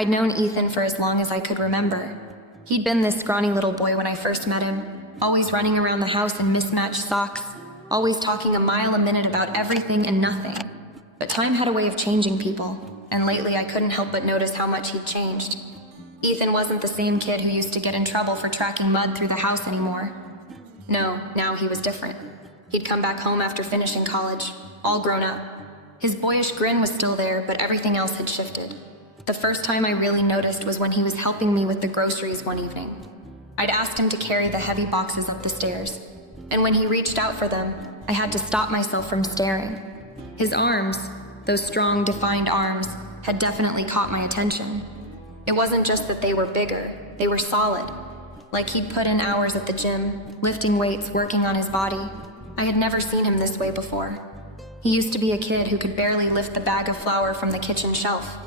I'd known Ethan for as long as I could remember. He'd been this scrawny little boy when I first met him, always running around the house in mismatched socks, always talking a mile a minute about everything and nothing. But time had a way of changing people, and lately I couldn't help but notice how much he'd changed. Ethan wasn't the same kid who used to get in trouble for tracking mud through the house anymore. No, now he was different. He'd come back home after finishing college, all grown up. His boyish grin was still there, but everything else had shifted. The first time I really noticed was when he was helping me with the groceries one evening. I'd asked him to carry the heavy boxes up the stairs, and when he reached out for them, I had to stop myself from staring. His arms, those strong, defined arms, had definitely caught my attention. It wasn't just that they were bigger, they were solid. Like he'd put in hours at the gym, lifting weights, working on his body. I had never seen him this way before. He used to be a kid who could barely lift the bag of flour from the kitchen shelf.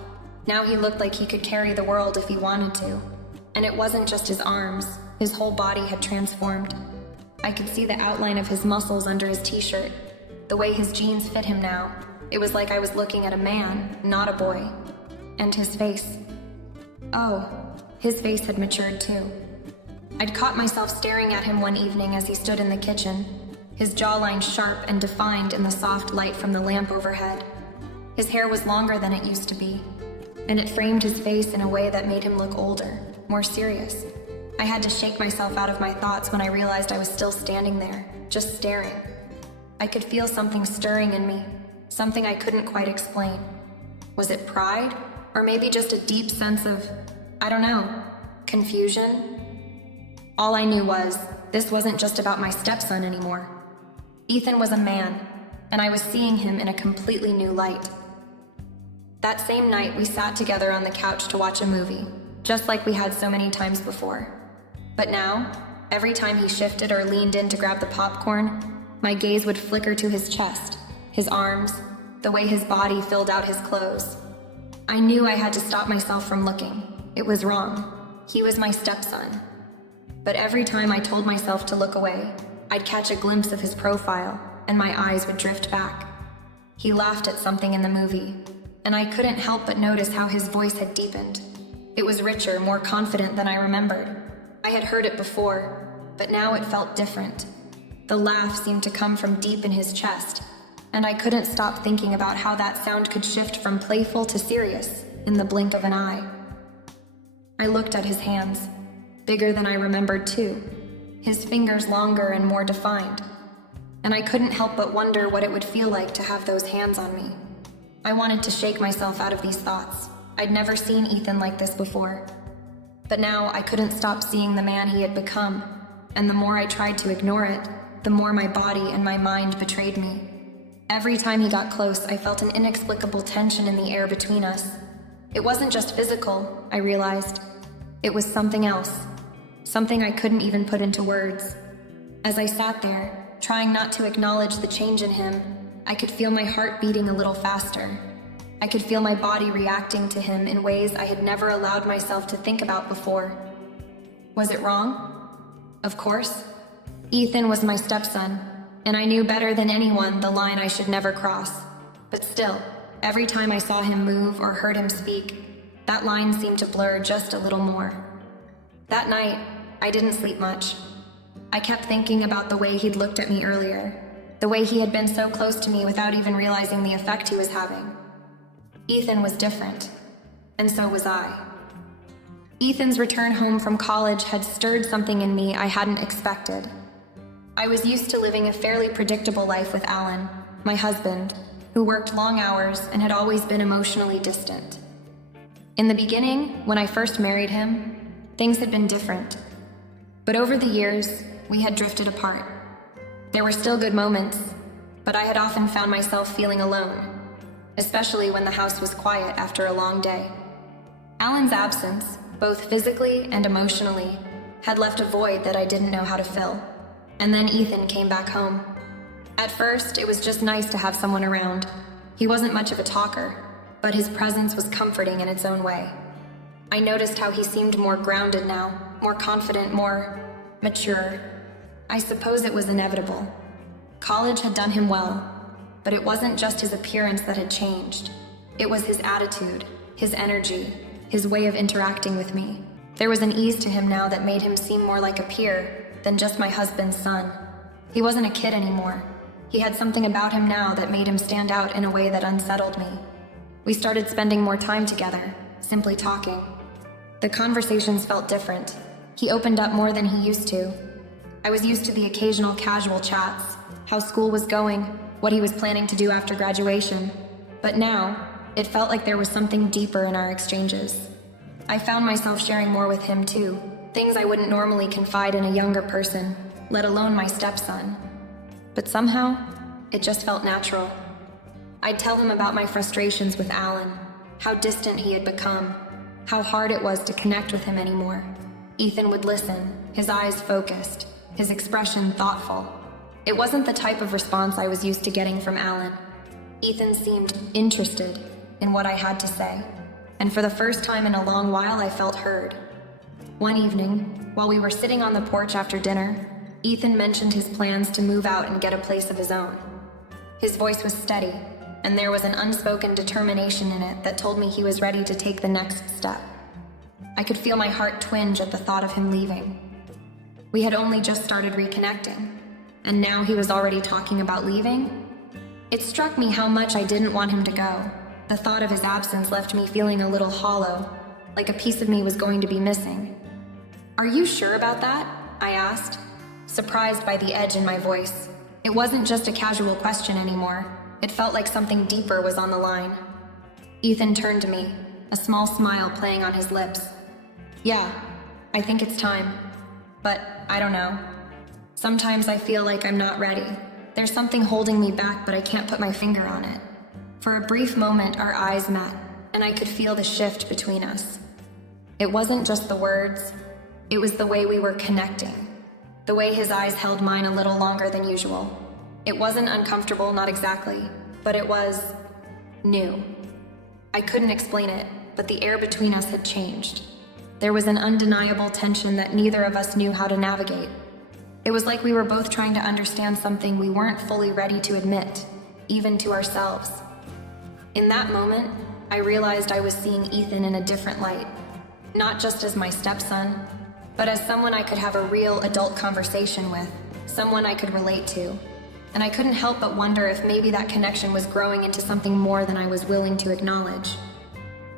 Now he looked like he could carry the world if he wanted to. And it wasn't just his arms, his whole body had transformed. I could see the outline of his muscles under his t-shirt, the way his jeans fit him now. It was like I was looking at a man, not a boy. And his face. Oh, his face had matured too. I'd caught myself staring at him one evening as he stood in the kitchen, his jawline sharp and defined in the soft light from the lamp overhead. His hair was longer than it used to be, and it framed his face in a way that made him look older, more serious. I had to shake myself out of my thoughts when I realized I was still standing there, just staring. I could feel something stirring in me, something I couldn't quite explain. Was it pride? Or maybe just a deep sense of, I don't know, confusion? All I knew was, this wasn't just about my stepson anymore. Ethan was a man, and I was seeing him in a completely new light. That same night, we sat together on the couch to watch a movie, just like we had so many times before. But now, every time he shifted or leaned in to grab the popcorn, my gaze would flicker to his chest, his arms, the way his body filled out his clothes. I knew I had to stop myself from looking. It was wrong. He was my stepson. But every time I told myself to look away, I'd catch a glimpse of his profile, and my eyes would drift back. He laughed at something in the movie, and I couldn't help but notice how his voice had deepened. It was richer, more confident than I remembered. I had heard it before, but now it felt different. The laugh seemed to come from deep in his chest, and I couldn't stop thinking about how that sound could shift from playful to serious in the blink of an eye. I looked at his hands, bigger than I remembered too, his fingers longer and more defined, and I couldn't help but wonder what it would feel like to have those hands on me. I wanted to shake myself out of these thoughts. I'd never seen Ethan like this before. But now I couldn't stop seeing the man he had become, and the more I tried to ignore it, the more my body and my mind betrayed me. Every time he got close, I felt an inexplicable tension in the air between us. It wasn't just physical, I realized. It was something else. Something I couldn't even put into words. As I sat there, trying not to acknowledge the change in him, I could feel my heart beating a little faster. I could feel my body reacting to him in ways I had never allowed myself to think about before. Was it wrong? Of course. Ethan was my stepson, and I knew better than anyone the line I should never cross. But still, every time I saw him move or heard him speak, that line seemed to blur just a little more. That night, I didn't sleep much. I kept thinking about the way he'd looked at me earlier, the way he had been so close to me without even realizing the effect he was having. Ethan was different, and so was I. Ethan's return home from college had stirred something in me I hadn't expected. I was used to living a fairly predictable life with Alan, my husband, who worked long hours and had always been emotionally distant. In the beginning, when I first married him, things had been different. But over the years, we had drifted apart. There were still good moments, but I had often found myself feeling alone, especially when the house was quiet after a long day. Alan's absence, both physically and emotionally, had left a void that I didn't know how to fill. And then Ethan came back home. At first, it was just nice to have someone around. He wasn't much of a talker, but his presence was comforting in its own way. I noticed how he seemed more grounded now, more confident, more mature. I suppose it was inevitable. College had done him well, but it wasn't just his appearance that had changed. It was his attitude, his energy, his way of interacting with me. There was an ease to him now that made him seem more like a peer than just my husband's son. He wasn't a kid anymore. He had something about him now that made him stand out in a way that unsettled me. We started spending more time together, simply talking. The conversations felt different. He opened up more than he used to. I was used to the occasional casual chats, how school was going, what he was planning to do after graduation. But now, it felt like there was something deeper in our exchanges. I found myself sharing more with him too, things I wouldn't normally confide in a younger person, let alone my stepson. But somehow, it just felt natural. I'd tell him about my frustrations with Alan, how distant he had become, how hard it was to connect with him anymore. Ethan would listen, his eyes focused, his expression thoughtful. It wasn't the type of response I was used to getting from Alan. Ethan seemed interested in what I had to say, and for the first time in a long while I felt heard. One evening, while we were sitting on the porch after dinner, Ethan mentioned his plans to move out and get a place of his own. His voice was steady, and there was an unspoken determination in it that told me he was ready to take the next step. I could feel my heart twinge at the thought of him leaving. We had only just started reconnecting, and now he was already talking about leaving? It struck me how much I didn't want him to go. The thought of his absence left me feeling a little hollow, like a piece of me was going to be missing. "Are you sure about that?" I asked, surprised by the edge in my voice. It wasn't just a casual question anymore. It felt like something deeper was on the line. Ethan turned to me, a small smile playing on his lips. "Yeah, I think it's time. But I don't know. Sometimes I feel like I'm not ready. There's something holding me back, but I can't put my finger on it." For a brief moment, our eyes met, and I could feel the shift between us. It wasn't just the words. It was the way we were connecting. The way his eyes held mine a little longer than usual. It wasn't uncomfortable, not exactly, but it was new. I couldn't explain it, but the air between us had changed. There was an undeniable tension that neither of us knew how to navigate. It was like we were both trying to understand something we weren't fully ready to admit, even to ourselves. In that moment, I realized I was seeing Ethan in a different light, not just as my stepson, but as someone I could have a real adult conversation with, someone I could relate to. And I couldn't help but wonder if maybe that connection was growing into something more than I was willing to acknowledge.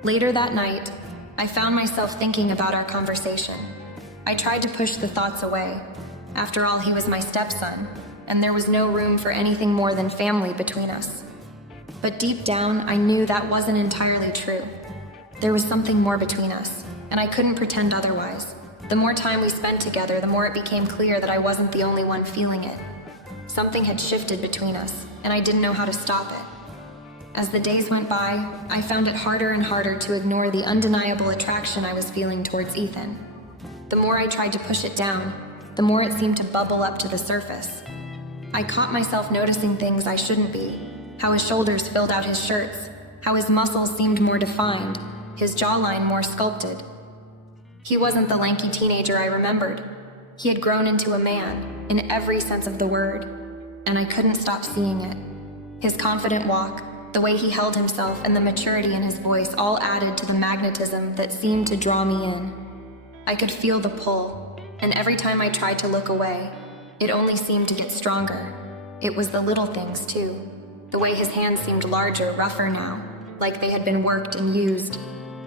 Later that night, I found myself thinking about our conversation. I tried to push the thoughts away. After all, he was my stepson, and there was no room for anything more than family between us. But deep down, I knew that wasn't entirely true. There was something more between us, and I couldn't pretend otherwise. The more time we spent together, the more it became clear that I wasn't the only one feeling it. Something had shifted between us, and I didn't know how to stop it. As the days went by, I found it harder and harder to ignore the undeniable attraction I was feeling towards Ethan. The more I tried to push it down, the more it seemed to bubble up to the surface. I caught myself noticing things I shouldn't be, how his shoulders filled out his shirts, how his muscles seemed more defined, his jawline more sculpted. He wasn't the lanky teenager I remembered. He had grown into a man, in every sense of the word, and I couldn't stop seeing it. His confident walk, the way he held himself, and the maturity in his voice all added to the magnetism that seemed to draw me in. I could feel the pull, and every time I tried to look away, it only seemed to get stronger. It was the little things, too. The way his hands seemed larger, rougher now, like they had been worked and used,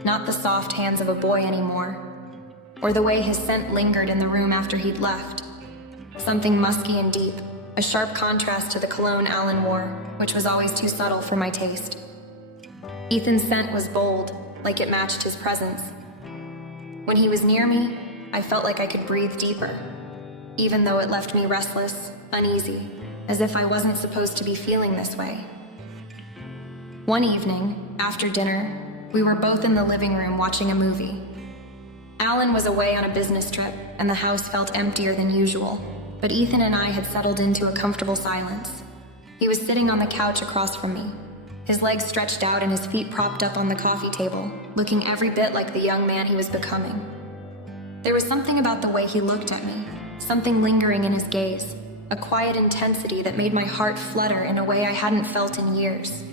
not the soft hands of a boy anymore. Or the way his scent lingered in the room after he'd left. Something musky and deep, a sharp contrast to the cologne Alan wore, which was always too subtle for my taste. Ethan's scent was bold, like it matched his presence. When he was near me, I felt like I could breathe deeper, even though it left me restless, uneasy, as if I wasn't supposed to be feeling this way. One evening, after dinner, we were both in the living room watching a movie. Alan was away on a business trip, and the house felt emptier than usual, but Ethan and I had settled into a comfortable silence. He was sitting on the couch across from me, his legs stretched out and his feet propped up on the coffee table, looking every bit like the young man he was becoming. There was something about the way he looked at me, something lingering in his gaze, a quiet intensity that made my heart flutter in a way I hadn't felt in years.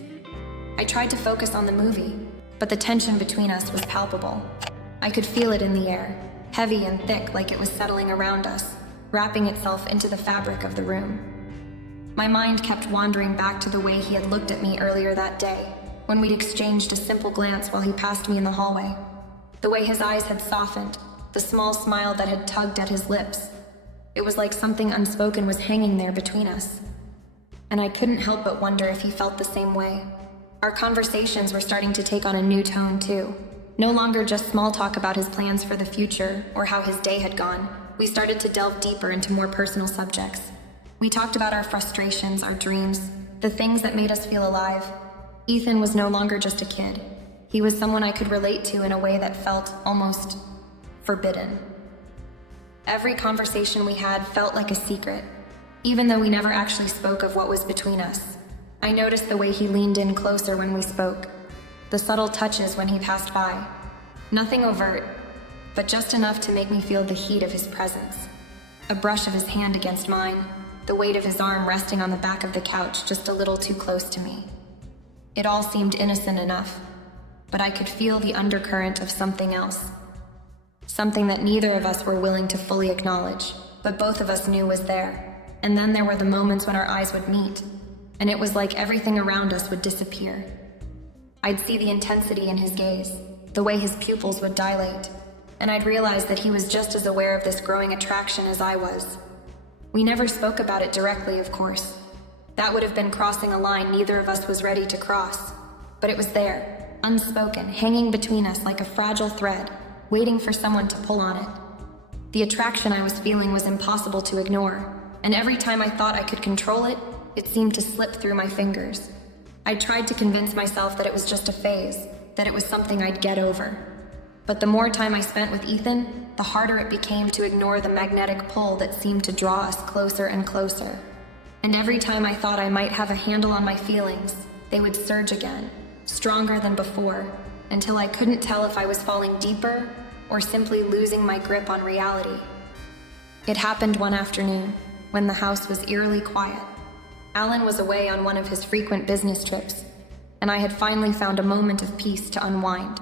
I tried to focus on the movie, but the tension between us was palpable. I could feel it in the air, heavy and thick like it was settling around us, wrapping itself into the fabric of the room. My mind kept wandering back to the way he had looked at me earlier that day, when we'd exchanged a simple glance while he passed me in the hallway. The way his eyes had softened, the small smile that had tugged at his lips. It was like something unspoken was hanging there between us. And I couldn't help but wonder if he felt the same way. Our conversations were starting to take on a new tone, too. No longer just small talk about his plans for the future or how his day had gone. We started to delve deeper into more personal subjects. We talked about our frustrations, our dreams, the things that made us feel alive. Ethan was no longer just a kid. He was someone I could relate to in a way that felt almost forbidden. Every conversation we had felt like a secret, even though we never actually spoke of what was between us. I noticed the way he leaned in closer when we spoke, the subtle touches when he passed by. Nothing overt, but just enough to make me feel the heat of his presence. A brush of his hand against mine, the weight of his arm resting on the back of the couch just a little too close to me. It all seemed innocent enough, but I could feel the undercurrent of something else. Something that neither of us were willing to fully acknowledge, but both of us knew was there. And then there were the moments when our eyes would meet, and it was like everything around us would disappear. I'd see the intensity in his gaze, the way his pupils would dilate, and I'd realize that he was just as aware of this growing attraction as I was. We never spoke about it directly, of course. That would have been crossing a line neither of us was ready to cross, but it was there, unspoken, hanging between us like a fragile thread, waiting for someone to pull on it. The attraction I was feeling was impossible to ignore, and every time I thought I could control it, it seemed to slip through my fingers. I tried to convince myself that it was just a phase, that it was something I'd get over. But the more time I spent with Ethan, the harder it became to ignore the magnetic pull that seemed to draw us closer and closer. And every time I thought I might have a handle on my feelings, they would surge again, stronger than before, until I couldn't tell if I was falling deeper or simply losing my grip on reality. It happened one afternoon, when the house was eerily quiet. Alan was away on one of his frequent business trips, and I had finally found a moment of peace to unwind.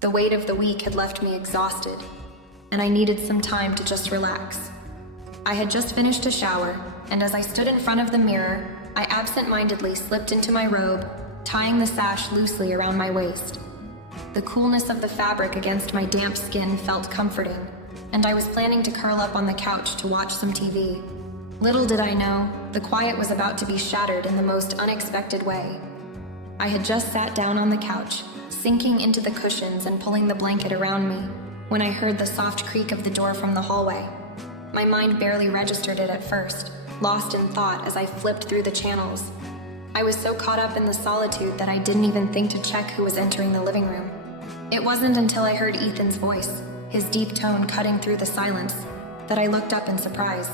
The weight of the week had left me exhausted, and I needed some time to just relax. I had just finished a shower, and as I stood in front of the mirror, I absent-mindedly slipped into my robe, tying the sash loosely around my waist. The coolness of the fabric against my damp skin felt comforting, and I was planning to curl up on the couch to watch some TV. Little did I know, the quiet was about to be shattered in the most unexpected way. I had just sat down on the couch, sinking into the cushions and pulling the blanket around me, when I heard the soft creak of the door from the hallway. My mind barely registered it at first, lost in thought as I flipped through the channels. I was so caught up in the solitude that I didn't even think to check who was entering the living room. It wasn't until I heard Ethan's voice, his deep tone cutting through the silence, that I looked up in surprise.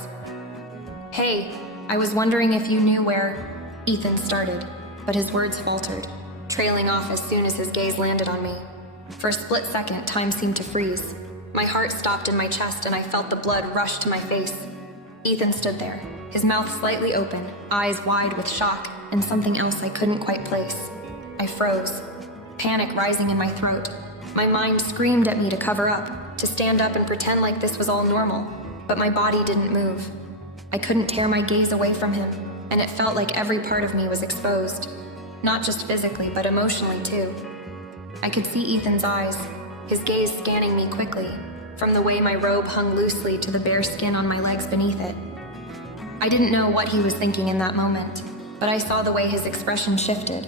"Hey, I was wondering if you knew where..." Ethan started, but his words faltered, trailing off as soon as his gaze landed on me. For a split second, time seemed to freeze. My heart stopped in my chest and I felt the blood rush to my face. Ethan stood there, his mouth slightly open, eyes wide with shock, and something else I couldn't quite place. I froze, panic rising in my throat. My mind screamed at me to cover up, to stand up and pretend like this was all normal, but my body didn't move. I couldn't tear my gaze away from him, and it felt like every part of me was exposed. Not just physically, but emotionally too. I could see Ethan's eyes, his gaze scanning me quickly, from the way my robe hung loosely to the bare skin on my legs beneath it. I didn't know what he was thinking in that moment, but I saw the way his expression shifted,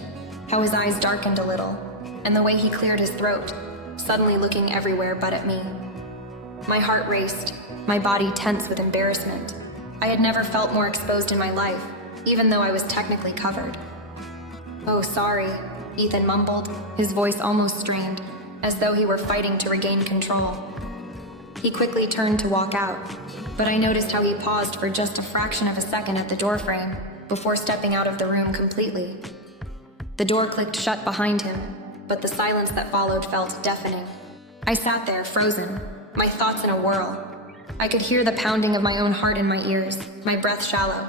how his eyes darkened a little, and the way he cleared his throat, suddenly looking everywhere but at me. My heart raced, my body tense with embarrassment. I had never felt more exposed in my life, even though I was technically covered. "Oh, sorry," Ethan mumbled, his voice almost strained, as though he were fighting to regain control. He quickly turned to walk out, but I noticed how he paused for just a fraction of a second at the doorframe before stepping out of the room completely. The door clicked shut behind him, but the silence that followed felt deafening. I sat there, frozen, my thoughts in a whirl. I could hear the pounding of my own heart in my ears, my breath shallow.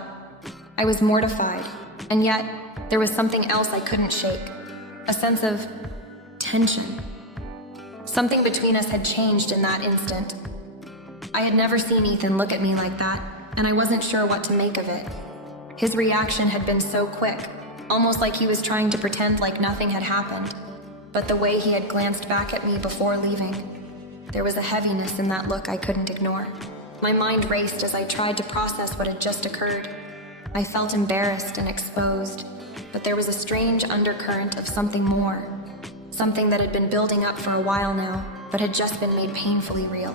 I was mortified, and yet there was something else I couldn't shake. A sense of tension. Something between us had changed in that instant. I had never seen Ethan look at me like that, and I wasn't sure what to make of it. His reaction had been so quick, almost like he was trying to pretend like nothing had happened. But the way he had glanced back at me before leaving, there was a heaviness in that look I couldn't ignore. My mind raced as I tried to process what had just occurred. I felt embarrassed and exposed, but there was a strange undercurrent of something more. Something that had been building up for a while now, but had just been made painfully real.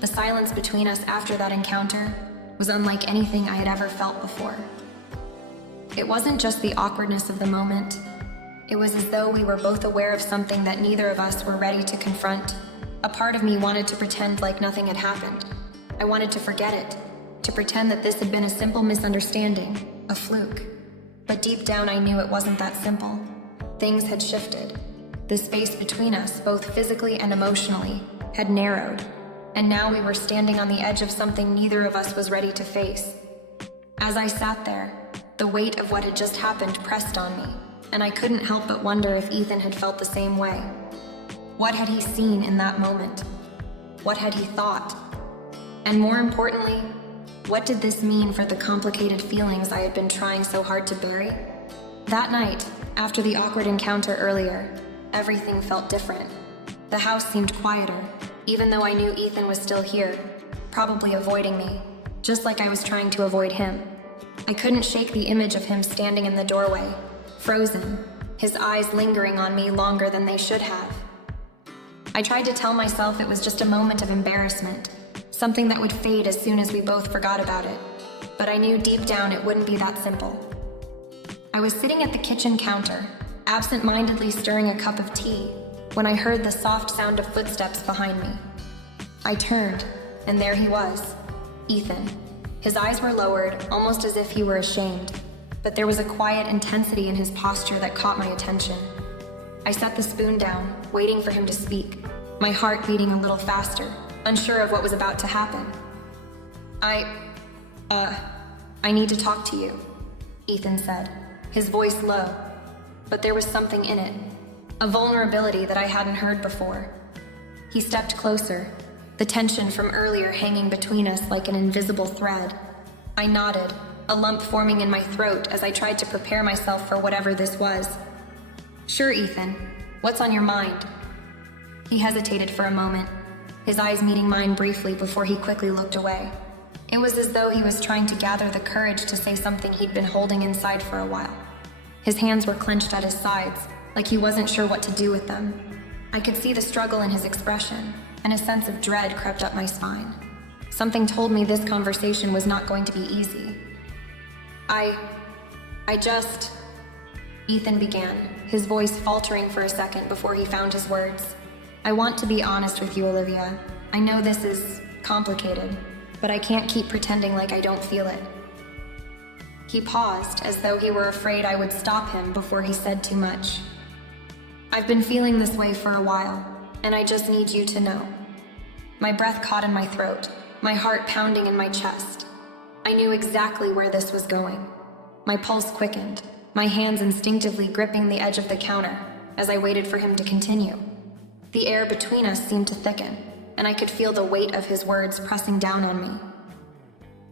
The silence between us after that encounter was unlike anything I had ever felt before. It wasn't just the awkwardness of the moment. It was as though we were both aware of something that neither of us were ready to confront. A part of me wanted to pretend like nothing had happened. I wanted to forget it, to pretend that this had been a simple misunderstanding, a fluke. But deep down I knew it wasn't that simple. Things had shifted. The space between us, both physically and emotionally, had narrowed, and now we were standing on the edge of something neither of us was ready to face. As I sat there, the weight of what had just happened pressed on me, and I couldn't help but wonder if Ethan had felt the same way. What had he seen in that moment? What had he thought? And more importantly, what did this mean for the complicated feelings I had been trying so hard to bury? That night, after the awkward encounter earlier, everything felt different. The house seemed quieter, even though I knew Ethan was still here, probably avoiding me, just like I was trying to avoid him. I couldn't shake the image of him standing in the doorway, frozen, his eyes lingering on me longer than they should have. I tried to tell myself it was just a moment of embarrassment, something that would fade as soon as we both forgot about it, but I knew deep down it wouldn't be that simple. I was sitting at the kitchen counter, absent-mindedly stirring a cup of tea, when I heard the soft sound of footsteps behind me. I turned, and there he was, Ethan. His eyes were lowered, almost as if he were ashamed, but there was a quiet intensity in his posture that caught my attention. I set the spoon down, waiting for him to speak, my heart beating a little faster, unsure of what was about to happen. I need to talk to you, Ethan said, his voice low, but there was something in it, a vulnerability that I hadn't heard before. He stepped closer, the tension from earlier hanging between us like an invisible thread. I nodded, a lump forming in my throat as I tried to prepare myself for whatever this was. Sure, Ethan, what's on your mind? He hesitated for a moment, his eyes meeting mine briefly before he quickly looked away. It was as though he was trying to gather the courage to say something he'd been holding inside for a while. His hands were clenched at his sides, like he wasn't sure what to do with them. I could see the struggle in his expression, and a sense of dread crept up my spine. Something told me this conversation was not going to be easy. Ethan began, his voice faltering for a second before he found his words. I want to be honest with you, Olivia. I know this is complicated, but I can't keep pretending like I don't feel it. He paused, as though he were afraid I would stop him before he said too much. I've been feeling this way for a while, and I just need you to know. My breath caught in my throat, my heart pounding in my chest. I knew exactly where this was going. My pulse quickened, my hands instinctively gripping the edge of the counter as I waited for him to continue. The air between us seemed to thicken, and I could feel the weight of his words pressing down on me.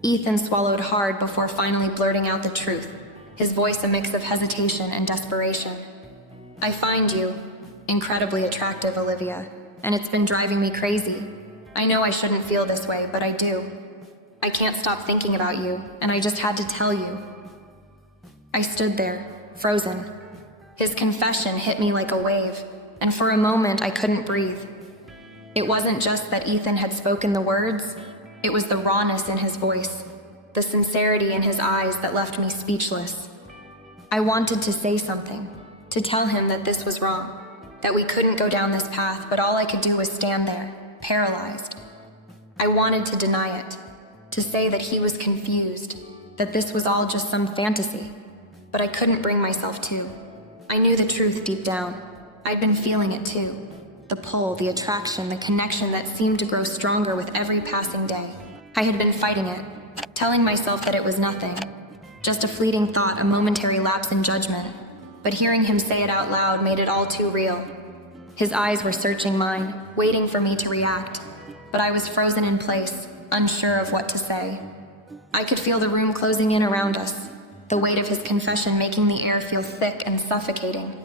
Ethan swallowed hard before finally blurting out the truth, his voice a mix of hesitation and desperation. I find you incredibly attractive, Olivia, and it's been driving me crazy. I know I shouldn't feel this way, but I do. I can't stop thinking about you, and I just had to tell you. I stood there, frozen. His confession hit me like a wave, and for a moment I couldn't breathe. It wasn't just that Ethan had spoken the words, it was the rawness in his voice, the sincerity in his eyes that left me speechless. I wanted to say something, to tell him that this was wrong, that we couldn't go down this path, but all I could do was stand there, paralyzed. I wanted to deny it, to say that he was confused, that this was all just some fantasy, but I couldn't bring myself to. I knew the truth deep down. I'd been feeling it too. The pull, the attraction, the connection that seemed to grow stronger with every passing day. I had been fighting it, telling myself that it was nothing, just a fleeting thought, a momentary lapse in judgment. But hearing him say it out loud made it all too real. His eyes were searching mine, waiting for me to react, but I was frozen in place, unsure of what to say. I could feel the room closing in around us, the weight of his confession making the air feel thick and suffocating.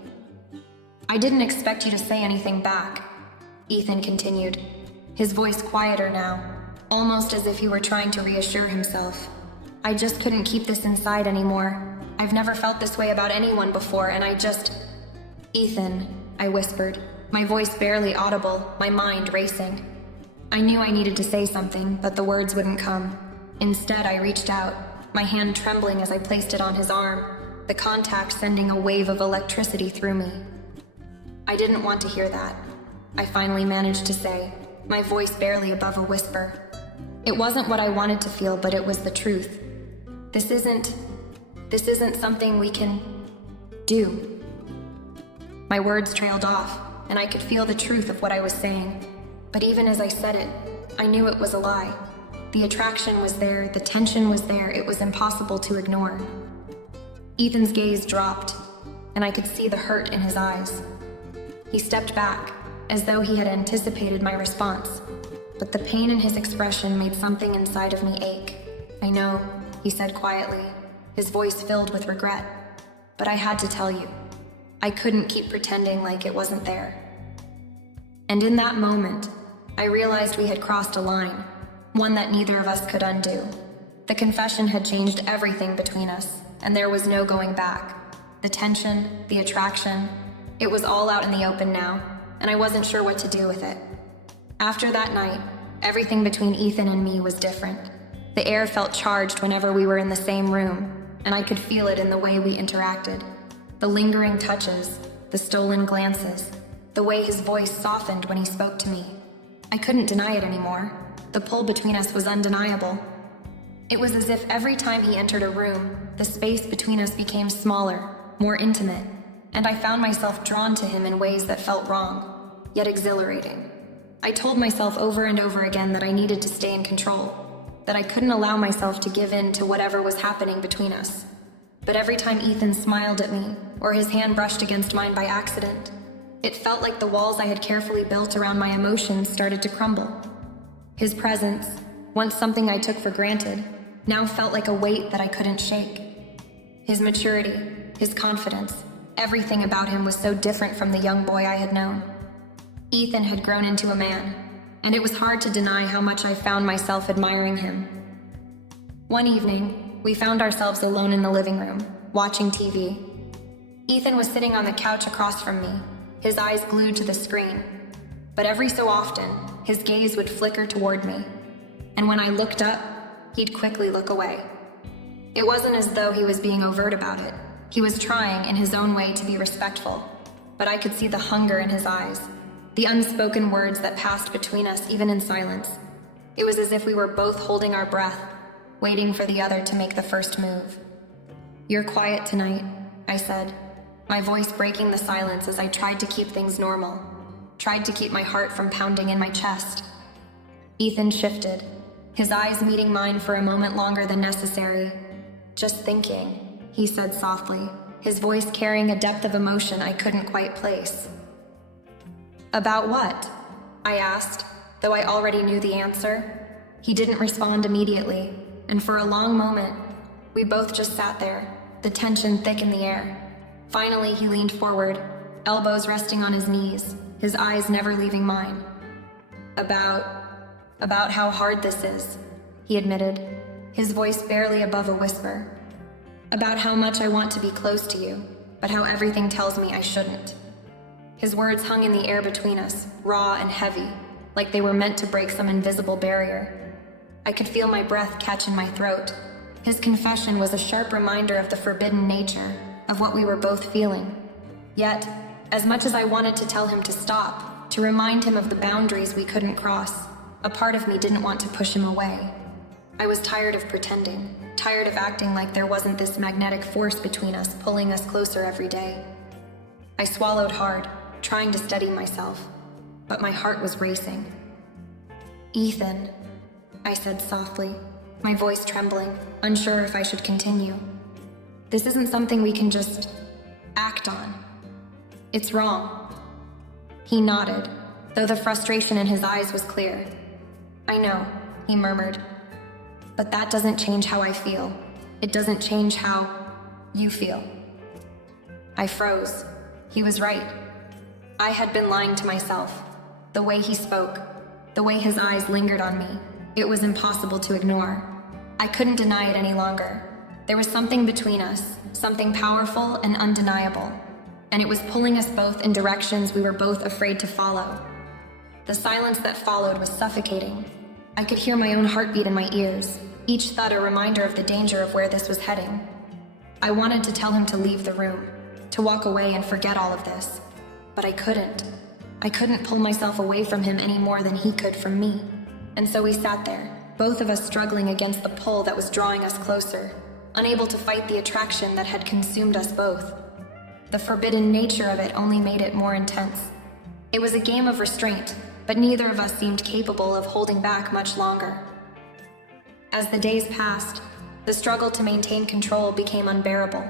"I didn't expect you to say anything back," Ethan continued, his voice quieter now, almost as if he were trying to reassure himself. "I just couldn't keep this inside anymore. I've never felt this way about anyone before, and Ethan," I whispered, my voice barely audible, my mind racing. I knew I needed to say something, but the words wouldn't come. Instead, I reached out, my hand trembling as I placed it on his arm, the contact sending a wave of electricity through me. "I didn't want to hear that," I finally managed to say, my voice barely above a whisper. "It wasn't what I wanted to feel, but it was the truth. This isn't something we can do." My words trailed off, and I could feel the truth of what I was saying. But even as I said it, I knew it was a lie. The attraction was there, the tension was there, it was impossible to ignore. Ethan's gaze dropped, and I could see the hurt in his eyes. He stepped back, as though he had anticipated my response, but the pain in his expression made something inside of me ache. "I know," he said quietly, his voice filled with regret, "but I had to tell you. I couldn't keep pretending like it wasn't there." And in that moment, I realized we had crossed a line, one that neither of us could undo. The confession had changed everything between us, and there was no going back. The tension, the attraction, it was all out in the open now, and I wasn't sure what to do with it. After that night, everything between Ethan and me was different. The air felt charged whenever we were in the same room, and I could feel it in the way we interacted. The lingering touches, the stolen glances, the way his voice softened when he spoke to me. I couldn't deny it anymore. The pull between us was undeniable. It was as if every time he entered a room, the space between us became smaller, more intimate, and I found myself drawn to him in ways that felt wrong, yet exhilarating. I told myself over and over again that I needed to stay in control, that I couldn't allow myself to give in to whatever was happening between us. But every time Ethan smiled at me, or his hand brushed against mine by accident, it felt like the walls I had carefully built around my emotions started to crumble. His presence, once something I took for granted, now felt like a weight that I couldn't shake. His maturity, his confidence, everything about him was so different from the young boy I had known. Ethan had grown into a man, and it was hard to deny how much I found myself admiring him. One evening, we found ourselves alone in the living room, watching TV. Ethan was sitting on the couch across from me, his eyes glued to the screen. But every so often, his gaze would flicker toward me, and when I looked up, he'd quickly look away. It wasn't as though he was being overt about it. He was trying, in his own way, to be respectful, but I could see the hunger in his eyes, the unspoken words that passed between us even in silence. It was as if we were both holding our breath, waiting for the other to make the first move. "You're quiet tonight," I said, my voice breaking the silence as I tried to keep things normal, tried to keep my heart from pounding in my chest. Ethan shifted, his eyes meeting mine for a moment longer than necessary. "Just thinking," he said softly, his voice carrying a depth of emotion I couldn't quite place. "About what?" I asked, though I already knew the answer. He didn't respond immediately, and for a long moment, we both just sat there, the tension thick in the air. Finally, he leaned forward, elbows resting on his knees, his eyes never leaving mine. About how hard this is," he admitted, his voice barely above a whisper. "About how much I want to be close to you, but how everything tells me I shouldn't." His words hung in the air between us, raw and heavy, like they were meant to break some invisible barrier. I could feel my breath catch in my throat. His confession was a sharp reminder of the forbidden nature of what we were both feeling. Yet, as much as I wanted to tell him to stop, to remind him of the boundaries we couldn't cross, a part of me didn't want to push him away. I was tired of pretending, tired of acting like there wasn't this magnetic force between us pulling us closer every day. I swallowed hard, trying to steady myself, but my heart was racing. "Ethan," I said softly, my voice trembling, unsure if I should continue. "This isn't something we can just act on. It's wrong." He nodded, though the frustration in his eyes was clear. "I know," he murmured. "But that doesn't change how I feel. It doesn't change how you feel." I froze. He was right. I had been lying to myself. The way he spoke, the way his eyes lingered on me, it was impossible to ignore. I couldn't deny it any longer. There was something between us, something powerful and undeniable, and it was pulling us both in directions we were both afraid to follow. The silence that followed was suffocating. I could hear my own heartbeat in my ears, each thud a reminder of the danger of where this was heading. I wanted to tell him to leave the room, to walk away and forget all of this, but I couldn't. I couldn't pull myself away from him any more than he could from me. And so we sat there, both of us struggling against the pull that was drawing us closer, unable to fight the attraction that had consumed us both. The forbidden nature of it only made it more intense. It was a game of restraint, but neither of us seemed capable of holding back much longer. As the days passed, the struggle to maintain control became unbearable.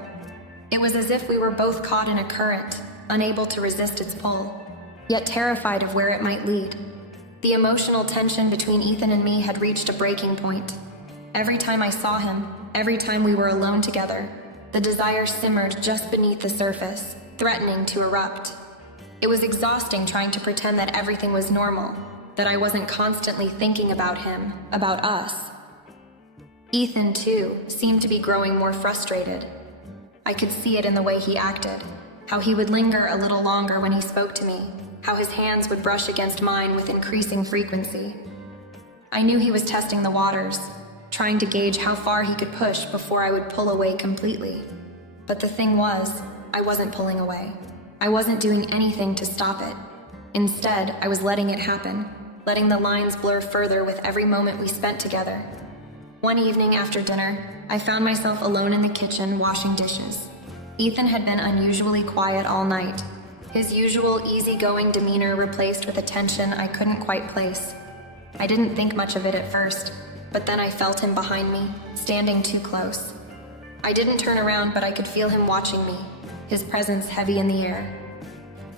It was as if we were both caught in a current, unable to resist its pull, yet terrified of where it might lead. The emotional tension between Ethan and me had reached a breaking point. Every time I saw him, every time we were alone together, the desire simmered just beneath the surface, threatening to erupt. It was exhausting trying to pretend that everything was normal, that I wasn't constantly thinking about him, about us. Ethan, too, seemed to be growing more frustrated. I could see it in the way he acted, how he would linger a little longer when he spoke to me, how his hands would brush against mine with increasing frequency. I knew he was testing the waters, trying to gauge how far he could push before I would pull away completely. But the thing was, I wasn't pulling away. I wasn't doing anything to stop it. Instead, I was letting it happen, letting the lines blur further with every moment we spent together. One evening after dinner, I found myself alone in the kitchen washing dishes. Ethan had been unusually quiet all night, his usual easygoing demeanor replaced with a tension I couldn't quite place. I didn't think much of it at first, but then I felt him behind me, standing too close. I didn't turn around, but I could feel him watching me, his presence heavy in the air.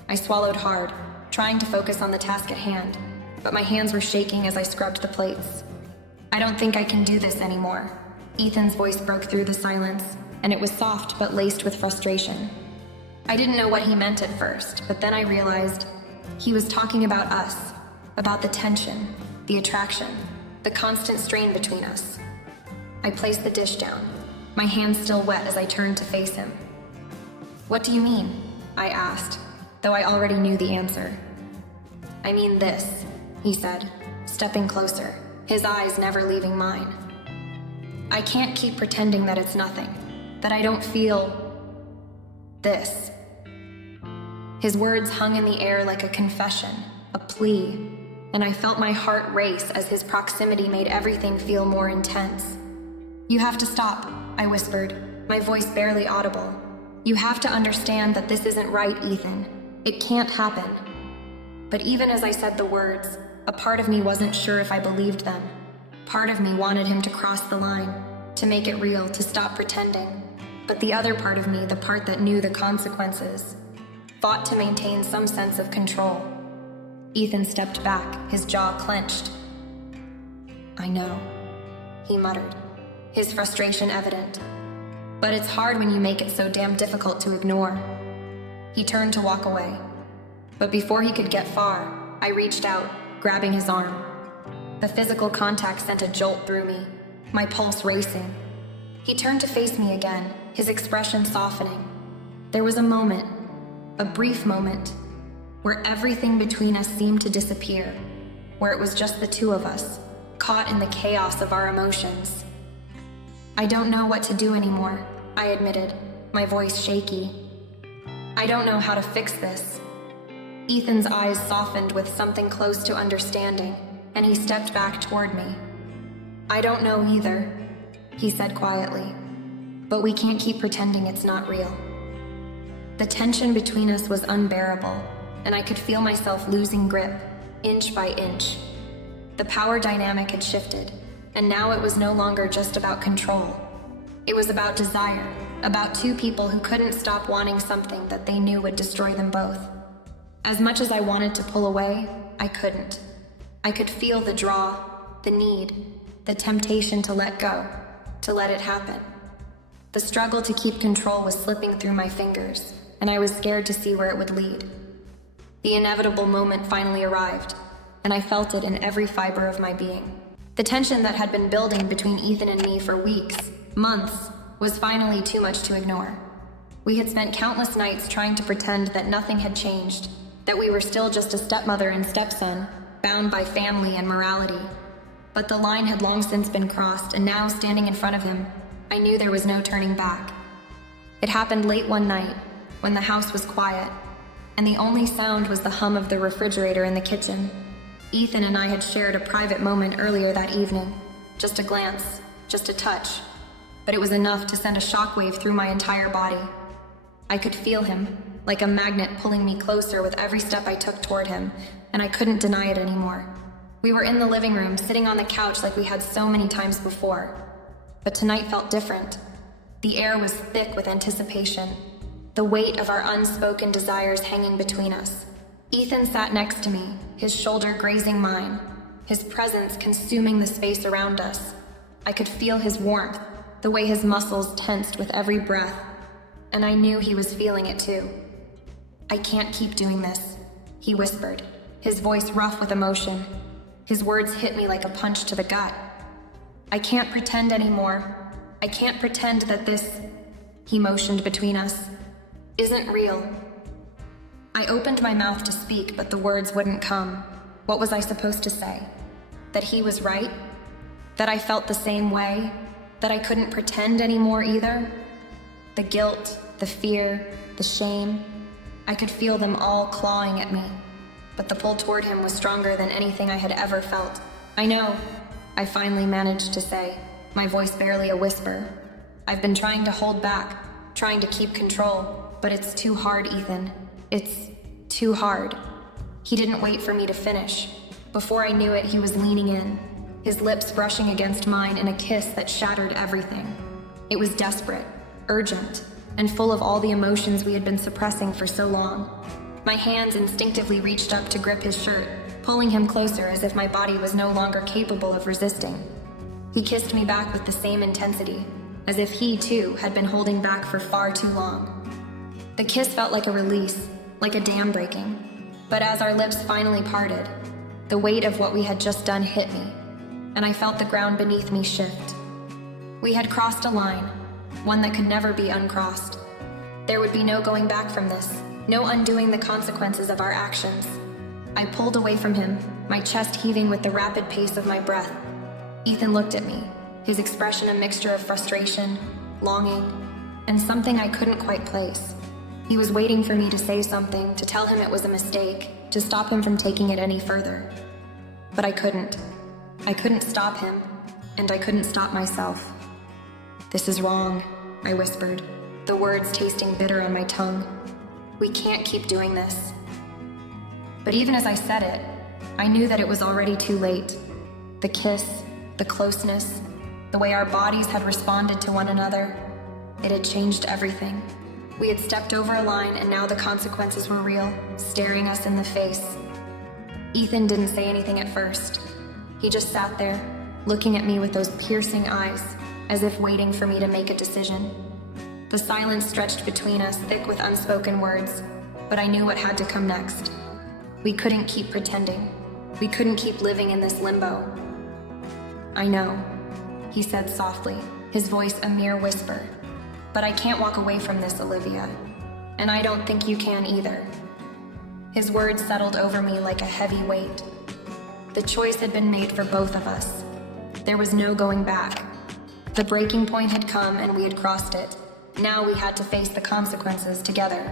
I swallowed hard, trying to focus on the task at hand, but my hands were shaking as I scrubbed the plates. "I don't think I can do this anymore." Ethan's voice broke through the silence, and it was soft but laced with frustration. I didn't know what he meant at first, but then I realized he was talking about us, about the tension, the attraction, the constant strain between us. I placed the dish down, my hands still wet as I turned to face him. "What do you mean?" I asked, though I already knew the answer. "I mean this," he said, stepping closer, his eyes never leaving mine. "I can't keep pretending that it's nothing, that I don't feel this." His words hung in the air like a confession, a plea, and I felt my heart race as his proximity made everything feel more intense. "You have to stop," I whispered, my voice barely audible. "You have to understand that this isn't right, Ethan. It can't happen." But even as I said the words, a part of me wasn't sure if I believed them. Part of me wanted him to cross the line, to make it real, to stop pretending. But the other part of me, the part that knew the consequences, fought to maintain some sense of control. Ethan stepped back, his jaw clenched. "I know," he muttered, his frustration evident. "But it's hard when you make it so damn difficult to ignore." He turned to walk away. But before he could get far, I reached out, grabbing his arm. The physical contact sent a jolt through me, my pulse racing. He turned to face me again, his expression softening. There was a moment, a brief moment, where everything between us seemed to disappear, where it was just the two of us, caught in the chaos of our emotions. "I don't know what to do anymore," I admitted, my voice shaky. "I don't know how to fix this." Ethan's eyes softened with something close to understanding, and he stepped back toward me. "I don't know either," he said quietly, "but we can't keep pretending it's not real." The tension between us was unbearable, and I could feel myself losing grip, inch by inch. The power dynamic had shifted, and now it was no longer just about control. It was about desire, about two people who couldn't stop wanting something that they knew would destroy them both. As much as I wanted to pull away, I couldn't. I could feel the draw, the need, the temptation to let go, to let it happen. The struggle to keep control was slipping through my fingers, and I was scared to see where it would lead. The inevitable moment finally arrived, and I felt it in every fiber of my being. The tension that had been building between Ethan and me for weeks, months, was finally too much to ignore. We had spent countless nights trying to pretend that nothing had changed, that we were still just a stepmother and stepson, bound by family and morality. But the line had long since been crossed, and now, standing in front of him, I knew there was no turning back. It happened late one night, when the house was quiet, and the only sound was the hum of the refrigerator in the kitchen. Ethan and I had shared a private moment earlier that evening. Just a glance, just a touch. But it was enough to send a shockwave through my entire body. I could feel him, like a magnet pulling me closer with every step I took toward him, and I couldn't deny it anymore. We were in the living room, sitting on the couch like we had so many times before. But tonight felt different. The air was thick with anticipation, the weight of our unspoken desires hanging between us. Ethan sat next to me, his shoulder grazing mine, his presence consuming the space around us. I could feel his warmth, the way his muscles tensed with every breath, and I knew he was feeling it too. "I can't keep doing this," he whispered, his voice rough with emotion. His words hit me like a punch to the gut. "I can't pretend anymore. I can't pretend that this," he motioned between us, "isn't real." I opened my mouth to speak, but the words wouldn't come. What was I supposed to say? That he was right? That I felt the same way? That I couldn't pretend anymore either? The guilt, the fear, the shame, I could feel them all clawing at me. But the pull toward him was stronger than anything I had ever felt. "I know," I finally managed to say, my voice barely a whisper. "I've been trying to hold back, trying to keep control, but it's too hard, Ethan. It's too hard." He didn't wait for me to finish. Before I knew it, he was leaning in, his lips brushing against mine in a kiss that shattered everything. It was desperate, urgent, and full of all the emotions we had been suppressing for so long. My hands instinctively reached up to grip his shirt, pulling him closer as if my body was no longer capable of resisting. He kissed me back with the same intensity, as if he, too, had been holding back for far too long. The kiss felt like a release, like a dam breaking. But as our lips finally parted, the weight of what we had just done hit me, and I felt the ground beneath me shift. We had crossed a line, one that could never be uncrossed. There would be no going back from this, no undoing the consequences of our actions. I pulled away from him, my chest heaving with the rapid pace of my breath. Ethan looked at me, his expression a mixture of frustration, longing, and something I couldn't quite place. He was waiting for me to say something, to tell him it was a mistake, to stop him from taking it any further. But I couldn't. I couldn't stop him, and I couldn't stop myself. "This is wrong," I whispered, the words tasting bitter on my tongue. "We can't keep doing this." But even as I said it, I knew that it was already too late. The kiss, the closeness, the way our bodies had responded to one another, it had changed everything. We had stepped over a line, and now the consequences were real, staring us in the face. Ethan didn't say anything at first. He just sat there, looking at me with those piercing eyes, as if waiting for me to make a decision. The silence stretched between us, thick with unspoken words, but I knew what had to come next. We couldn't keep pretending. We couldn't keep living in this limbo. "I know," he said softly, his voice a mere whisper. "But I can't walk away from this, Olivia. And I don't think you can either." His words settled over me like a heavy weight. The choice had been made for both of us. There was no going back. The breaking point had come, and we had crossed it. Now we had to face the consequences together.